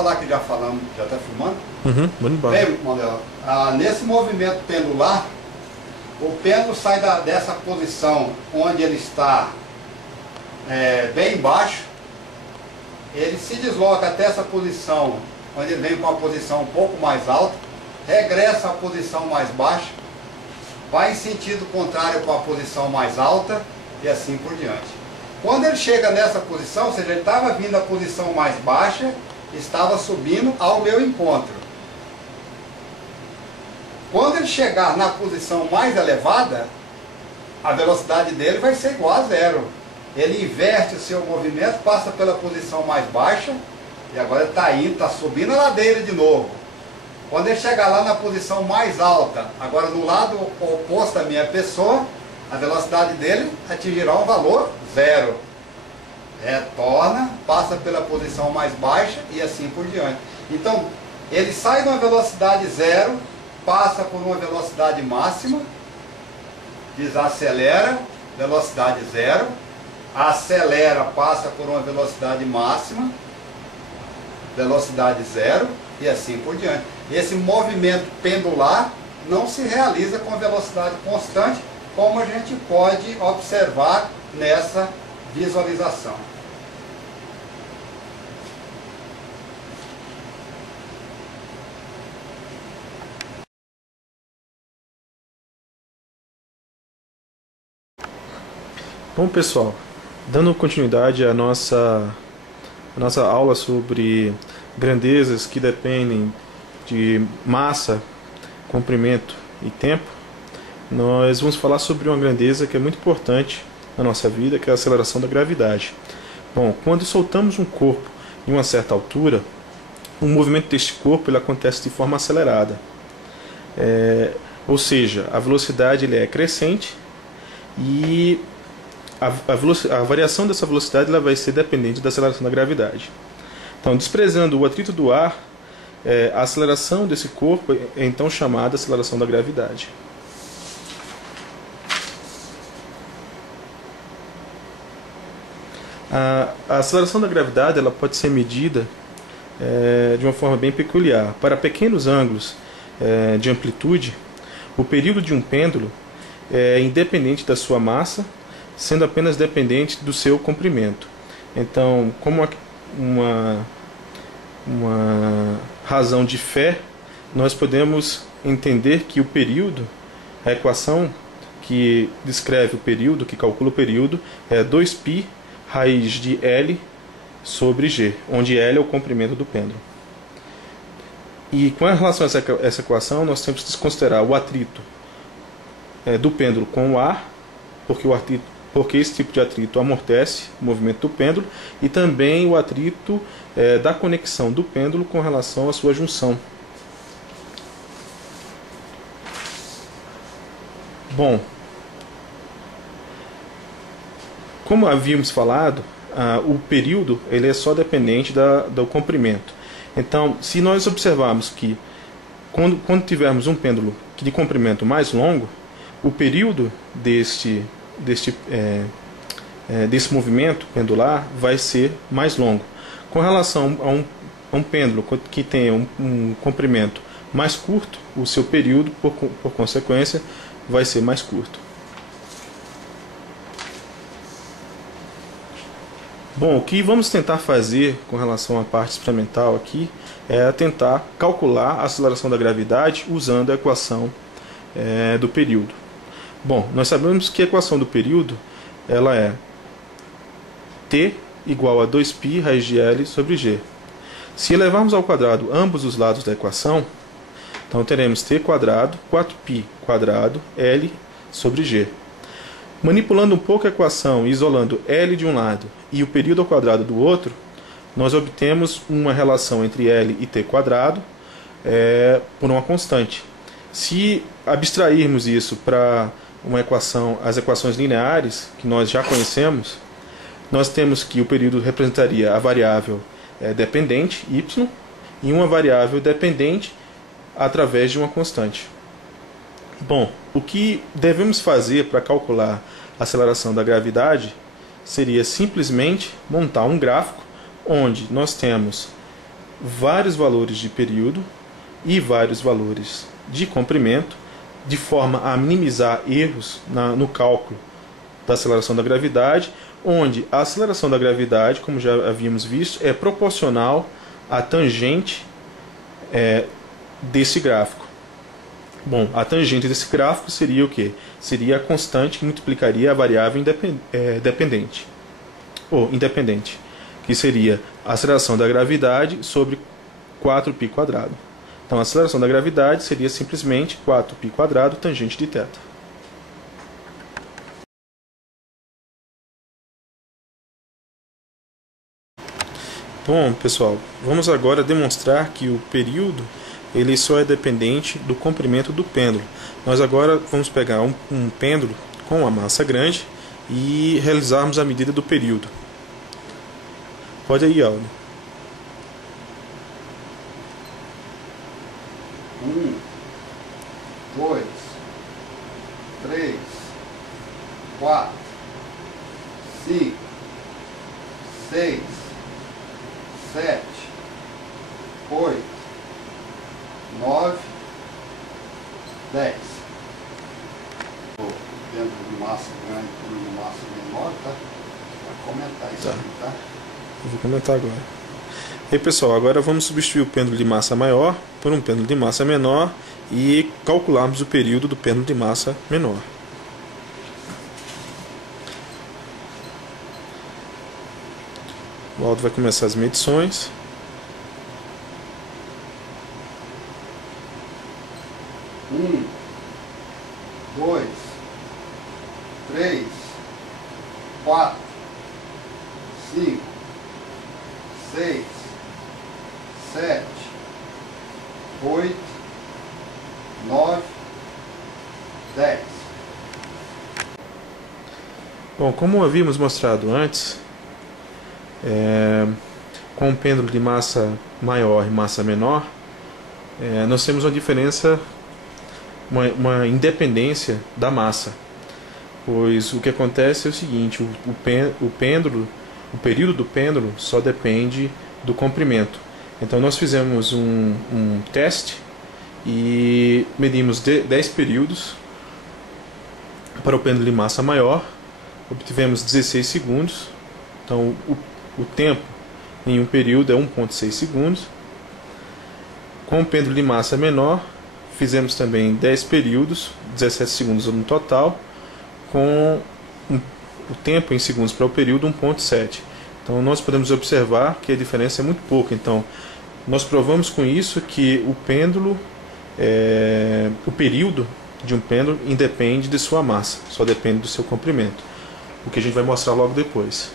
falar que já falamos, já está filmando? Muito bom. Bem, Manuel, nesse movimento pendular, o pêndulo sai dessa posição onde ele está bem embaixo, ele se desloca até essa posição, onde ele vem com a posição um pouco mais alta, regressa à posição mais baixa, vai em sentido contrário com a posição mais alta e assim por diante. Quando ele chega nessa posição, ou seja, ele estava vindo da posição mais baixa, estava subindo ao meu encontro. Quando ele chegar na posição mais elevada, a velocidade dele vai ser igual a zero. Ele inverte o seu movimento, passa pela posição mais baixa, e agora ele está indo, está subindo a ladeira de novo. Quando ele chegar lá na posição mais alta, agora no lado oposto da minha pessoa, a velocidade dele atingirá um valor zero. Retorna, passa pela posição mais baixa e assim por diante. Então, ele sai de uma velocidade zero, passa por uma velocidade máxima, desacelera, velocidade zero, acelera, passa por uma velocidade máxima, velocidade zero e assim por diante. Esse movimento pendular não se realiza com velocidade constante, como a gente pode observar nessa visualização. Bom, pessoal, dando continuidade à nossa aula sobre grandezas que dependem de massa, comprimento e tempo, nós vamos falar sobre uma grandeza que é muito importante na nossa vida, que é a aceleração da gravidade. Bom, quando soltamos um corpo em uma certa altura, o movimento deste corpo ele acontece de forma acelerada. Ou seja, a velocidade ele é crescente e a variação dessa velocidade ela vai ser dependente da aceleração da gravidade. Então, desprezando o atrito do ar, a aceleração desse corpo é então chamada aceleração da gravidade. A aceleração da gravidade ela pode ser medida de uma forma bem peculiar. Para pequenos ângulos de amplitude, o período de um pêndulo é independente da sua massa, sendo apenas dependente do seu comprimento. Então, como uma razão de fé, nós podemos entender que o período, a equação que descreve o período, que calcula o período, é 2π raiz de L sobre G, onde L é o comprimento do pêndulo. E com relação a essa equação, nós temos que considerar o atrito do pêndulo com o ar, porque esse tipo de atrito amortece o movimento do pêndulo, e também o atrito da conexão do pêndulo com relação à sua junção. Bom, como havíamos falado, o período ele é só dependente do comprimento. Então, se nós observarmos que quando tivermos um pêndulo de comprimento mais longo, o período desse movimento pendular vai ser mais longo. Com relação a um pêndulo que tenha um comprimento mais curto, o seu período, por consequência, vai ser mais curto. Bom, o que vamos tentar fazer com relação à parte experimental aqui é tentar calcular a aceleração da gravidade usando a equação do período. Bom, nós sabemos que a equação do período ela é t igual a 2π raiz de L sobre G. Se elevarmos ao quadrado ambos os lados da equação, então teremos t quadrado, 4π quadrado, L sobre G. Manipulando um pouco a equação e isolando L de um lado e o período ao quadrado do outro, nós obtemos uma relação entre L e t quadrado por uma constante. Se abstrairmos isso para as equações lineares que nós já conhecemos, nós temos que o período representaria a variável dependente, y, e uma variável dependente através de uma constante. Bom, o que devemos fazer para calcular a aceleração da gravidade seria simplesmente montar um gráfico onde nós temos vários valores de período e vários valores de comprimento, de forma a minimizar erros no cálculo da aceleração da gravidade, onde a aceleração da gravidade, como já havíamos visto, é proporcional à tangente desse gráfico. Bom, a tangente desse gráfico seria o quê? Seria a constante que multiplicaria a variável dependente, ou independente, que seria a aceleração da gravidade sobre 4π². Então a aceleração da gravidade seria simplesmente 4π² tangente de θ. Bom, pessoal, vamos agora demonstrar que o período ele só é dependente do comprimento do pêndulo. Nós agora vamos pegar um pêndulo com uma massa grande e realizarmos a medida do período. Pode aí, Aldo. 1, 2, 3, 4, 5, 6, 7, 8, 9, 10. Dentro de massa grande e de massa menor, tá? Vai comentar isso aí, tá? Eu vou comentar agora. E aí, pessoal, agora vamos substituir o pêndulo de massa maior por um pêndulo de massa menor e calcularmos o período do pêndulo de massa menor. O Aldo vai começar as medições. Um, 2, 3, 4, 5, 6, 7, 8, 9, 10. Bom, como havíamos mostrado antes, com o pêndulo de massa maior e massa menor, nós temos uma diferença, uma independência da massa. Pois o que acontece é o seguinte, o período do pêndulo só depende do comprimento. Então nós fizemos um teste e medimos 10 períodos para o pêndulo de massa maior, obtivemos 16 segundos, então o tempo em um período é 1,6 segundos. Com o pêndulo de massa menor, fizemos também 10 períodos, 17 segundos no total, com o tempo em segundos para o período 1,7. Então nós podemos observar que a diferença é muito pouca. Então nós provamos com isso que o período de um pêndulo independe de sua massa, só depende do seu comprimento, o que a gente vai mostrar logo depois.